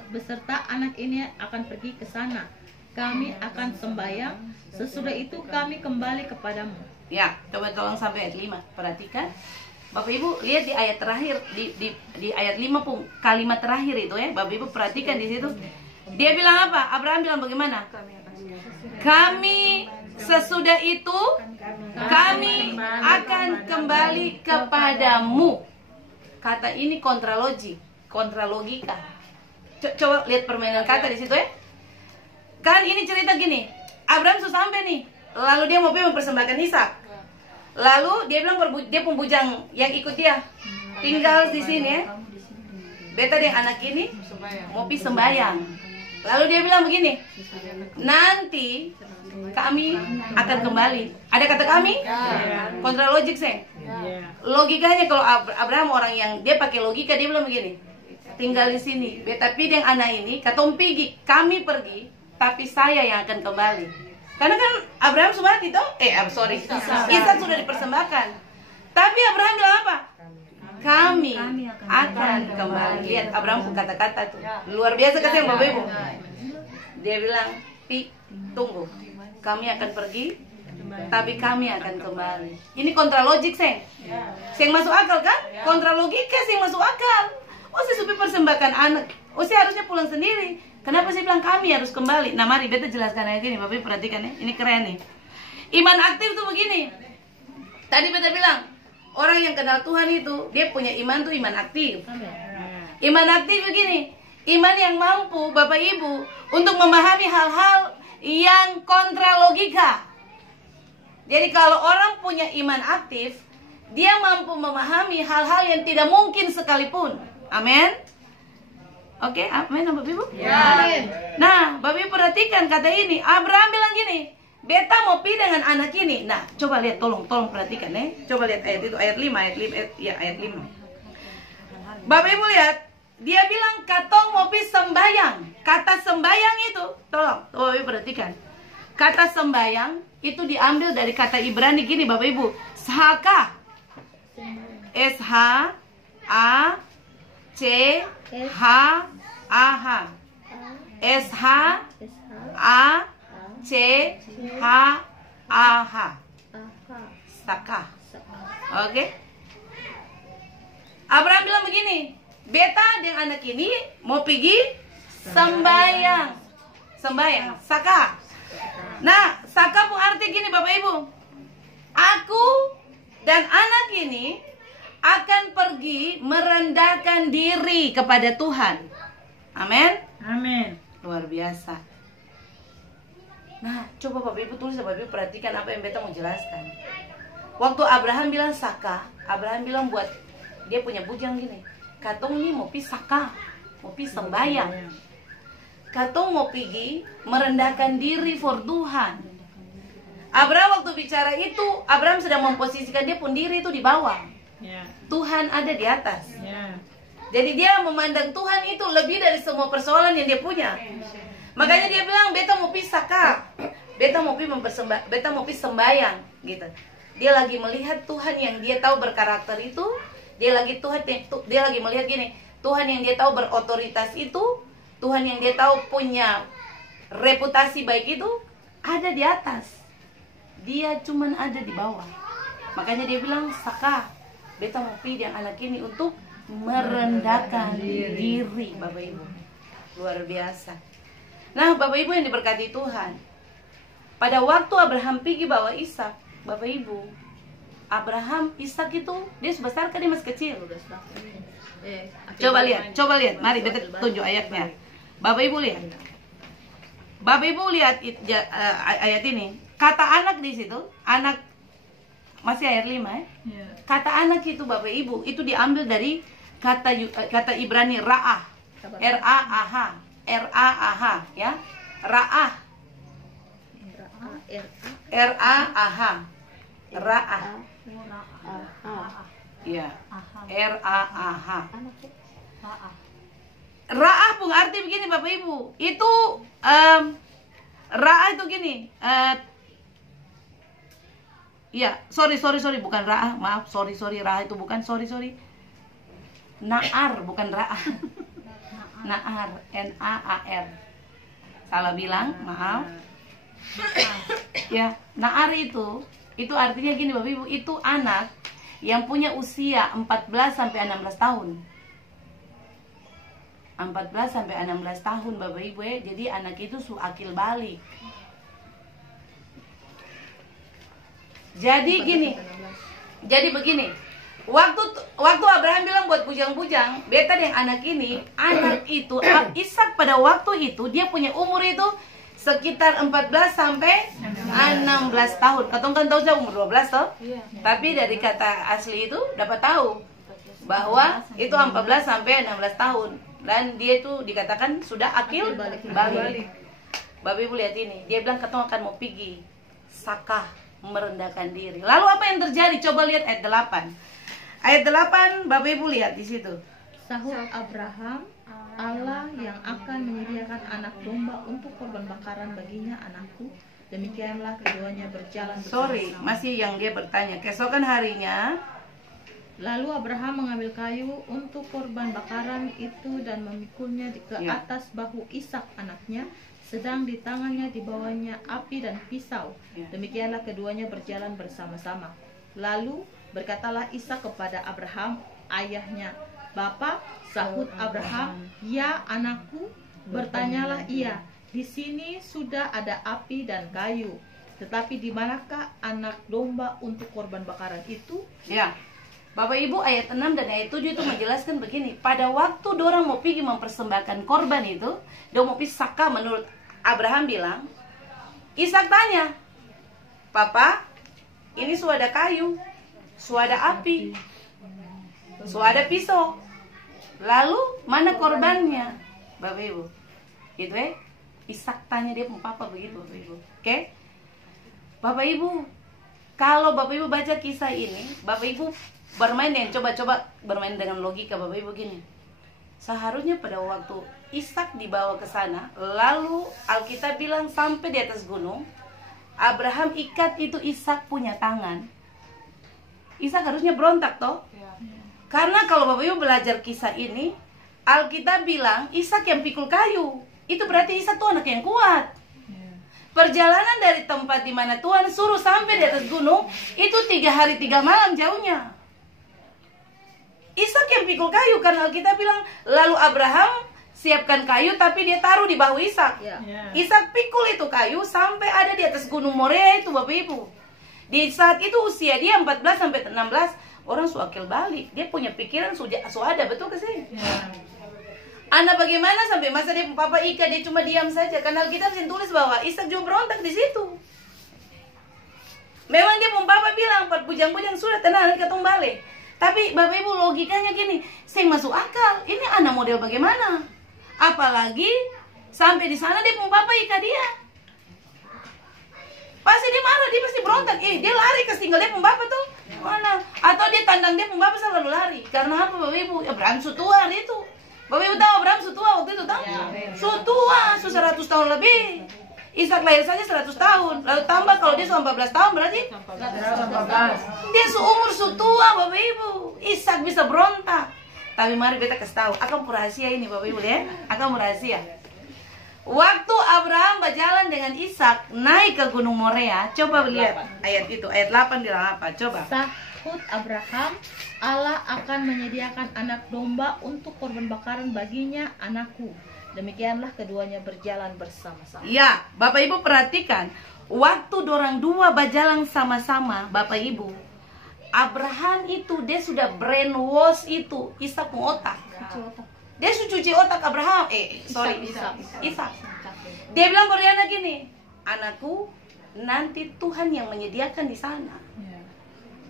beserta anak ini akan pergi ke sana. Kami akan sembahyang. Sesudah itu kami kembali kepadamu. Ya, coba tolong sampai ayat 5. Perhatikan. Bapak Ibu lihat di ayat terakhir, di ayat 5 pun kalimat terakhir itu ya. Bapak Ibu perhatikan di situ. Dia bilang apa? Abraham bilang bagaimana? Kami sesudah itu kami akan kembali kepadamu. Kata ini kontralogika. Coba lihat permainan kata di situ ya. Kan ini cerita gini. Abraham sudah sampai nih. Lalu dia mau pergi mempersembahkan Ishak. Lalu dia bilang dia pun bujang yang ikut dia. Tinggal di sini ya. Beta dengan anak ini mau pergi sembahyang. Lalu dia bilang begini. Nanti kami akan kembali. Ada kata kami? Kontralogik sih. Logikanya kalau Abraham orang yang dia pakai logika, dia bilang begini. Tinggal di sini. Beta pideng anak ini, katong pergi, kami pergi, tapi saya yang akan kembali. Karena kan Abraham sudah mati toh? Ishak sudah dipersembahkan. Tapi Abraham bilang apa? Kami akan kembali. Lihat Abraham pun kata-kata tuh luar biasa kasih Bapak Ibu. Dia bilang, tunggu. Kami akan pergi, tapi kami akan kembali. Ini kontralogik, Seng. Seng masuk akal kan? Kontralogika Seng masuk akal. Oh, saya supaya persembahkan anak. Oh, saya harusnya pulang sendiri. Kenapa saya bilang kami harus kembali? Nah, mari beta jelaskan ayat ini. Bapak Ibu perhatikan ya. Ini keren nih. Iman aktif tuh begini. Tadi beta bilang, orang yang kenal Tuhan itu, dia punya iman tuh iman aktif. Iman aktif begini. Iman yang mampu, Bapak Ibu, untuk memahami hal-hal yang kontra logika. Jadi kalau orang punya iman aktif, dia mampu memahami hal-hal yang tidak mungkin sekalipun. Amin. Oke, amin Bapak Ibu? Ya. Nah, Bapak Ibu perhatikan kata ini. Abraham bilang gini, beta mau pergi dengan anak ini. Nah, coba lihat, tolong perhatikan ya. Coba lihat ayat itu, ayat 5, ayat 5. Bapak Ibu lihat, dia bilang katong mau pergi sembahyang. Kata sembahyang itu, tolong Bapak Ibu perhatikan. Kata sembahyang itu diambil dari kata Ibrani gini Bapak Ibu. Shaka. S-H-A-C-H-A-H. S-H-A-C-H-A-H. Saka. Oke. Abraham bilang begini, beta dengan anak ini mau pergi sembahyang. Saka. Nah, saka pun arti gini Bapak Ibu. Aku dan anak ini akan pergi merendahkan diri kepada Tuhan. Amin. Amin. Luar biasa. Nah, coba Bapak Ibu tulis, Bapak Ibu perhatikan apa yang beta mau jelaskan. Waktu Abraham bilang saka, Abraham bilang buat dia punya bujang gini. Katong ini mau pergi saka, mau pergi sembahyang. Katong mau pergi merendahkan diri for Tuhan. Abraham waktu bicara itu, Abraham sedang memposisikan dia pun diri itu di bawah. Tuhan ada di atas. Jadi dia memandang Tuhan itu lebih dari semua persoalan yang dia punya. Makanya dia bilang, beta mau pergi saka, beta mau pergi sembahyang, gitu. Dia lagi melihat Tuhan yang dia tahu berkarakter itu. Dia lagi melihat gini, Tuhan yang dia tahu berotoritas itu, Tuhan yang dia tahu punya reputasi baik itu ada di atas. Dia cuman ada di bawah. Makanya dia bilang, saka, beta mau pergi dengan anak ini untuk merendahkan diri, Bapak Ibu. Luar biasa. Nah, Bapak Ibu yang diberkati Tuhan, pada waktu Abraham pergi bawa Ishak, Bapak Ibu, Abraham, Ishak itu dia sebesar kan, dia masih kecil. Coba lihat, mari beta tunjuk ayatnya. Bapak Ibu lihat. Bapak Ibu lihat ayat ini. Kata anak di situ, anak masih ayat 5 ya. Kata anak itu Bapak Ibu, itu diambil dari kata Ibrani ra'ah. R-A-A-H. R-A-A-H ya. Ra'ah. R-A-A-H. Ra'ah. Ya. R-A-A-H. Ra'ah pun arti begini Bapak Ibu. Itu ra'ah itu gini. Iya, sorry, bukan Ra'ah, maaf, sorry, Ra'ah itu bukan, sorry. Na'ar, bukan Ra'ah. Na'ar, N-A-A-R. Salah bilang, maaf. Ya, Na'ar itu artinya gini Bapak Ibu, itu anak yang punya usia 14 sampai 16 tahun. 14 sampai 16 tahun Bapak Ibu ya. Jadi anak itu akil balik. Jadi gini. Jadi begini. Waktu Abraham bilang buat bujang-bujang, beta yang anak itu Ishak pada waktu itu dia punya umur itu sekitar 14 sampai 16 tahun. Katong kan tahu saya umur 12 toh? Iya. Tapi dari kata asli itu dapat tahu bahwa itu 14 sampai 16 tahun. Dan dia itu dikatakan sudah akil balik. Bapak Ibu lihat ini, dia bilang katong akan mau pergi sakah, merendahkan diri. Lalu apa yang terjadi? Coba lihat ayat 8. Ayat 8 Bapak Ibu lihat di situ. Sahut Abraham, Allah yang akan menyediakan anak domba untuk korban bakaran baginya anakku. Demikianlah keduanya berjalan bersama-sama. Masih yang dia bertanya. Keesokan harinya, lalu Abraham mengambil kayu untuk korban bakaran itu dan memikulnya ke atas bahu Ishak anaknya, sedang di tangannya dibawanya api dan pisau. Demikianlah keduanya berjalan bersama-sama. Lalu berkatalah Ishak kepada Abraham ayahnya, "Bapa." Sahut Abraham, "Ya anakku." Bertanyalah ia, "Di sini sudah ada api dan kayu, tetapi di manakah anak domba untuk korban bakaran itu?" Ya, Bapak Ibu, ayat 6 dan ayat 7 itu menjelaskan begini. Pada waktu dorang mau pergi mempersembahkan korban itu, dia mau pergi sakah menurut Abraham bilang, Ishak tanya, "Papa, ini sudah ada kayu, sudah ada api, sudah ada pisau. Lalu mana korbannya?" Bapak Ibu, gitu ya. Ishak tanya dia papa begitu Bapak Ibu. Oke? Bapak Ibu, kalau Bapak Ibu baca kisah ini, Bapak Ibu bermain dengan coba bermain dengan logika Bapak Ibu gini. Seharusnya pada waktu Ishak dibawa ke sana, lalu Alkitab bilang sampai di atas gunung, Abraham ikat itu Ishak punya tangan. Ishak harusnya berontak toh? Karena kalau Bapak Ibu belajar kisah ini, Alkitab bilang Ishak yang pikul kayu. Itu berarti Ishak tuh anak yang kuat. Perjalanan dari tempat di mana Tuhan suruh sampai di atas gunung, itu 3 hari 3 malam jauhnya. Ishak yang pikul kayu, karena Alkitab bilang lalu Abraham siapkan kayu tapi dia taruh di bahu Ishak. Ishak pikul itu kayu sampai ada di atas gunung Moria itu Bapak Ibu. Di saat itu usia dia 14 sampai 16, orang suakil balik. Dia punya pikiran sudah ada, betul ke sih? Anak bagaimana sampai masa dia papa ikat dia cuma diam saja, karena Alkitab tulis bahwa Ishak juga berontak di situ. Memang dia papa bilang, "Pat bujang-bujang sudah tenang, ketong balik." Tapi Bapak Ibu logikanya gini, saya masuk akal. Ini anak model bagaimana? Apalagi sampai di sana dia papa ikat dia. Pasti dia marah, dia pasti berontak. Dia lari ke tinggal dia papa tuh. Mana? Atau dia tandang dia papa selalu lari. Karena apa Bapak Ibu? Abraham sutua itu. Bapak Ibu tahu Abraham sutua waktu itu tahu? Sutua, 100 tahun lebih. Ishak lahir saja 100 tahun. Lalu tambah kalau dia 14 tahun berarti 14. Dia seumur sutua Bapak Ibu. Ishak bisa berontak. Tapi mari kita kasih tahu, akan rahasia ini Bapak Ibu ya. Akan rahasia. Waktu Abraham berjalan dengan Ishak naik ke Gunung Moria, coba lihat ayat itu, ayat 8 bilang apa? Coba. Sahut Abraham, Allah akan menyediakan anak domba untuk korban bakaran baginya anakku. Demikianlah keduanya berjalan bersama-sama. Ya, Bapak Ibu perhatikan, waktu dorang dua berjalan sama-sama, Bapak Ibu, Abraham itu dia sudah brainwash itu Ishak otak. Dia sudah cuci otak Abraham. Ishak. Dia bilang pada anak gini, "Anakku, nanti Tuhan yang menyediakan di sana."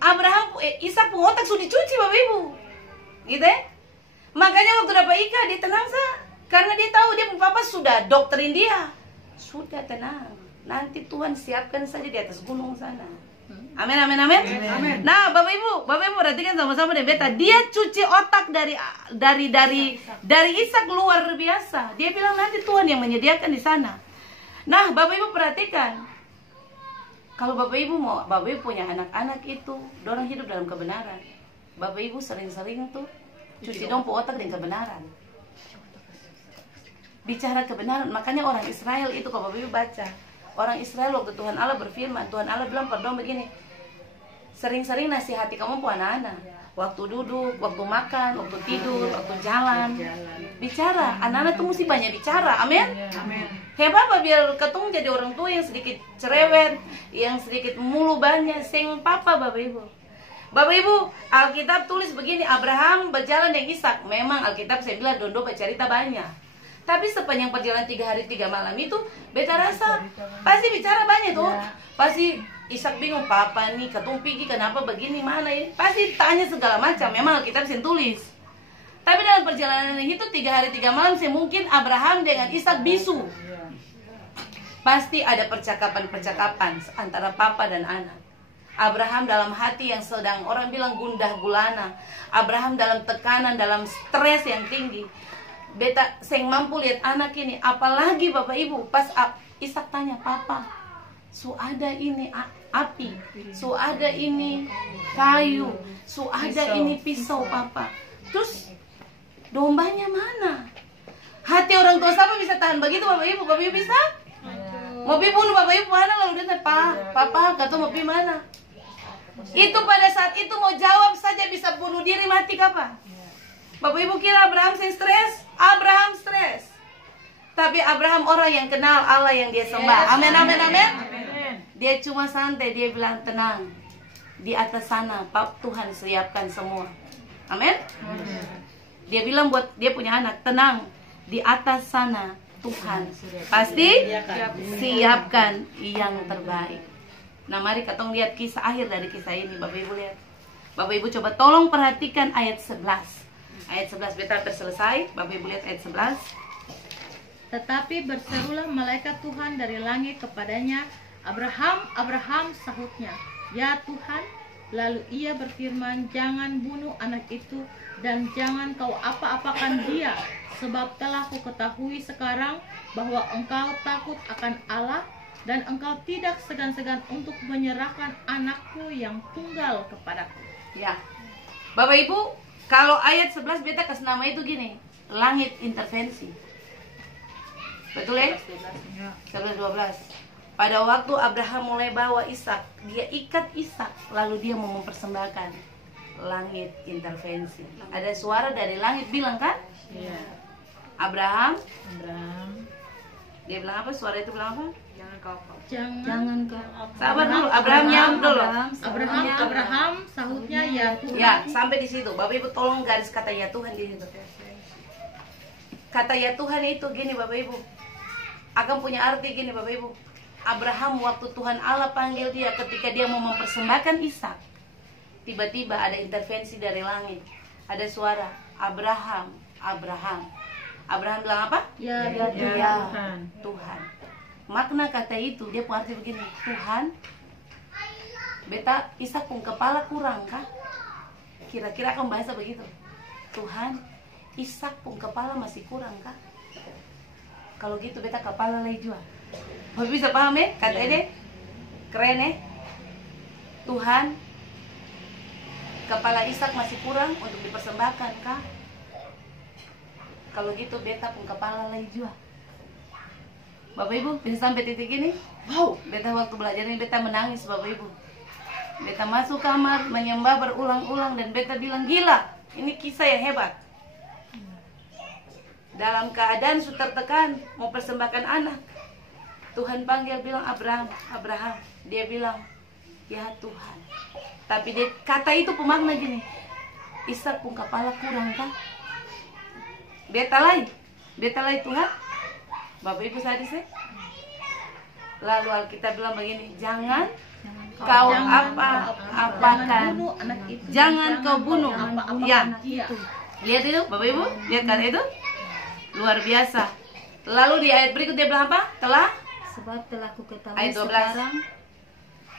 Abraham, Ishak pun otak sudah dicuci Bapak Ibu, gitu ya. Makanya waktu dapat ikan dia tenang sah, karena dia tahu dia papa sudah doktrin dia, sudah tenang. Nanti Tuhan siapkan saja di atas gunung sana. Amin, amin, amin. Nah, Bapak Ibu perhatikan sama-sama deh beta. Dia cuci otak dari Ishak luar biasa. Dia bilang nanti Tuhan yang menyediakan di sana. Nah, Bapak Ibu perhatikan. Kalau Bapak Ibu mau, Bapak Ibu punya anak-anak itu, dorang hidup dalam kebenaran. Bapak Ibu sering-sering tuh cuci dong otak dengan kebenaran. Bicara kebenaran, makanya orang Israel itu kalau Bapak Ibu baca, orang Israel waktu Tuhan Allah berfirman, Tuhan Allah bilang pada dorang begini, sering-sering nasihati kamu pun anak-anak. Waktu duduk, waktu makan, waktu tidur, waktu jalan. Bicara, anak-anak tuh mesti banyak bicara, amin? Hebat apa biar ketemu jadi orang tua yang sedikit cerewet, yang sedikit mulu banyak, sing papa Bapak Ibu. Bapak Ibu, Alkitab tulis begini, Abraham berjalan dengan Ishak. Memang Alkitab saya bilang dondo bercerita banyak. Tapi sepanjang perjalanan 3 hari 3 malam itu, beta rasa pasti bicara banyak tuh. Pasti Ishak bingung, papa nih ketung pergi kenapa begini mana ini? Pasti tanya segala macam. Memang Alkitab saya tulis. Tapi dalam perjalanan itu 3 hari 3 malam, mungkin Abraham dengan Ishak bisu. Pasti ada percakapan-percakapan antara papa dan anak. Abraham dalam hati yang sedang orang bilang gundah gulana. Abraham dalam tekanan, dalam stres yang tinggi. Beta seng mampu lihat anak ini. Apalagi Bapak Ibu, pas Ishak tanya, papa, su ada ini api, su ada ini kayu, su ada ini pisau papa. Terus dombanya mana? Hati orang tua siapa bisa tahan begitu Bapak Ibu? Bapak Ibu bisa? Mau pi bunuh Bapak Ibu mana lalu dia papa kata mau pi mana? Itu pada saat itu mau jawab saja bisa bunuh diri mati kapan? Bapak Ibu kira Abraham stres? Abraham stres. Tapi Abraham orang yang kenal Allah yang dia sembah. Amin, amin, amin. Dia cuma santai, dia bilang tenang. Di atas sana Tuhan siapkan semua. Amin. Dia bilang buat dia punya anak, tenang. Di atas sana Tuhan pasti siapkan yang terbaik. Nah mari kita lihat kisah akhir dari kisah ini. Bapak Ibu lihat. Bapak Ibu coba tolong perhatikan ayat 11. Ayat 11 beta selesai. Bapak Ibu lihat ayat 11. Tetapi berserulah malaikat Tuhan dari langit kepadanya, Abraham, Abraham, sahutnya, ya Tuhan. Lalu ia berfirman, jangan bunuh anak itu dan jangan kau apa-apakan dia, sebab telah kuketahui sekarang bahwa engkau takut akan Allah dan engkau tidak segan-segan untuk menyerahkan anakku yang tunggal kepadaku. Ya, Bapak Ibu, kalau ayat 11 beta kasih nama itu gini, langit intervensi. Betul ya? 11-12. Pada waktu Abraham mulai bawa Ishak, dia ikat Ishak, lalu dia mau mempersembahkan. Langit intervensi. Ada suara dari langit bilang kan? Iya. Abraham. Dia bilang apa? Suara itu bilang apa? Jangan kau. Sabar dulu, Abraham nyam dulu. Abraham, sahutnya ya Tuhan. Ya, sampai di situ. Bapak Ibu tolong garis kata ya Tuhan di situ. Kata ya Tuhan itu gini Bapak Ibu. Akan punya arti gini Bapak Ibu. Abraham waktu Tuhan Allah panggil dia ketika dia mau mempersembahkan Ishak, tiba-tiba ada intervensi dari langit. Ada suara, Abraham, Abraham. Abraham bilang apa? Ya Tuhan. Makna kata itu dia punya arti begini, Tuhan, beta Ishak pun kepala kurang kah? Kira-kira akan bahasa begitu. Tuhan, Ishak pun kepala masih kurang kah? Kalau gitu beta kepala lagi jual. Bapak bisa paham ya? Kata ini keren ya? Tuhan, kepala Ishak masih kurang untuk dipersembahkan kah? Kalau gitu beta pun kepala lagi jual. Bapak Ibu bisa sampai titik ini? Wow, beta waktu belajar ini beta menangis Bapak Ibu. Beta masuk kamar menyembah berulang-ulang dan beta bilang gila, ini kisah yang hebat. Dalam keadaan sudah tertekan mau persembahkan anak, Tuhan panggil bilang Abraham, Abraham. Dia bilang ya Tuhan. Tapi dia kata itu pemakna gini, Ishak pun kepala kurang kan? Beta lagi Tuhan. Bapak Ibu sadis ya? Lalu Alkitab bilang begini, jangan kau apakan, jangan kau bunuh. Ya, lihat itu Bapak Ibu, lihat kata itu luar biasa. Lalu di ayat berikut dia bilang apa? Sebab telah kuketahui sekarang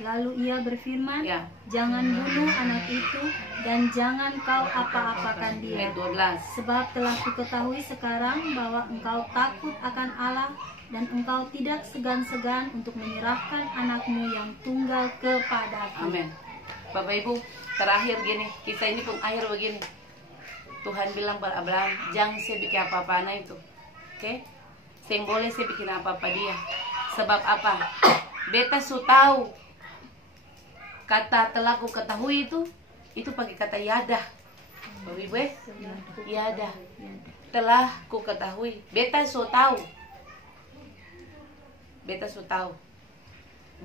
Lalu ia berfirman, Ya. jangan bunuh anak itu dan jangan kau apa-apakan dia. Ayat 12. Sebab telah kuketahui sekarang bahwa engkau takut akan Allah dan engkau tidak segan-segan untuk menyerahkan anakmu yang tunggal kepadaku. Amin. Bapak Ibu, terakhir gini, kisah ini pun akhir begini. Tuhan bilang pada Abraham, jangan saya bikin apa-apa anak itu. Oke? Saya boleh saya bikin apa-apa dia. Sebab apa? Beta su tahu. Kata telah ku ketahui itu pakai kata yada. Bapak Ibu, yada. Telah ku ketahui. Beta su tahu. Beta su tahu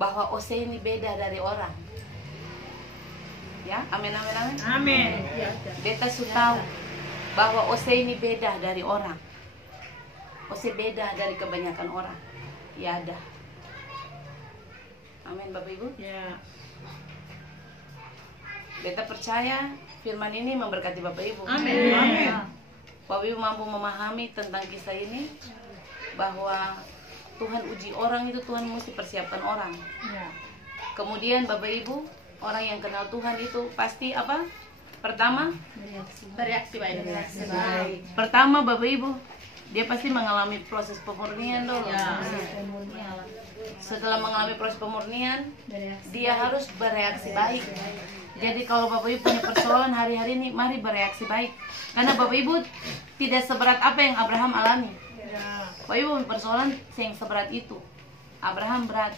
bahwa Ose ini beda dari orang. Ya, amin amin amin. Amin. Beta su tahu bahwa Ose ini beda dari orang. Ose beda dari kebanyakan orang. Yada. Amin Bapak Ibu. Ya. Beta percaya firman ini memberkati Bapak Ibu. Amin. Amin. Bapak Ibu mampu memahami tentang kisah ini bahwa Tuhan uji orang itu Tuhan mesti persiapkan orang. Ya. Kemudian Bapak Ibu, orang yang kenal Tuhan itu pasti apa? Pertama, Bereaksi baik. Baik. pertama Bapak Ibu, dia pasti mengalami proses pemurnian dulu. Ya. Setelah mengalami proses pemurnian, dia harus bereaksi baik. Jadi kalau Bapak Ibu punya persoalan hari-hari ini, mari bereaksi baik. Karena Bapak Ibu tidak seberat apa yang Abraham alami. Bapak Ibu punya persoalan yang seberat itu. Abraham berat.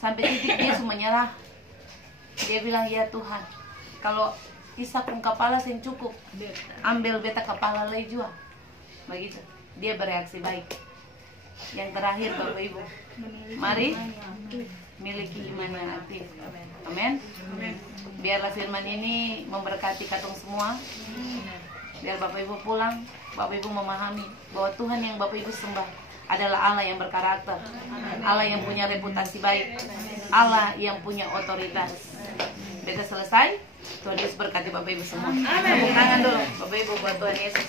Sampai titik dia menyerah. Dia bilang, ya Tuhan, kalau Ishak pun kepala yang cukup, ambil beta kepala lagi juga. Begitu. Dia bereaksi baik. Yang terakhir Bapak Ibu, mari miliki iman yang aktif. Amin. Biarlah firman ini memberkati katong semua. Biar Bapak Ibu pulang, Bapak Ibu memahami bahwa Tuhan yang Bapak Ibu sembah adalah Allah yang berkarakter, Allah yang punya reputasi baik, Allah yang punya otoritas. Beta selesai. Tuhan Yesus berkati Bapak Ibu semua. Tepuk tangan dulu Bapak Ibu buat Tuhan Yesus.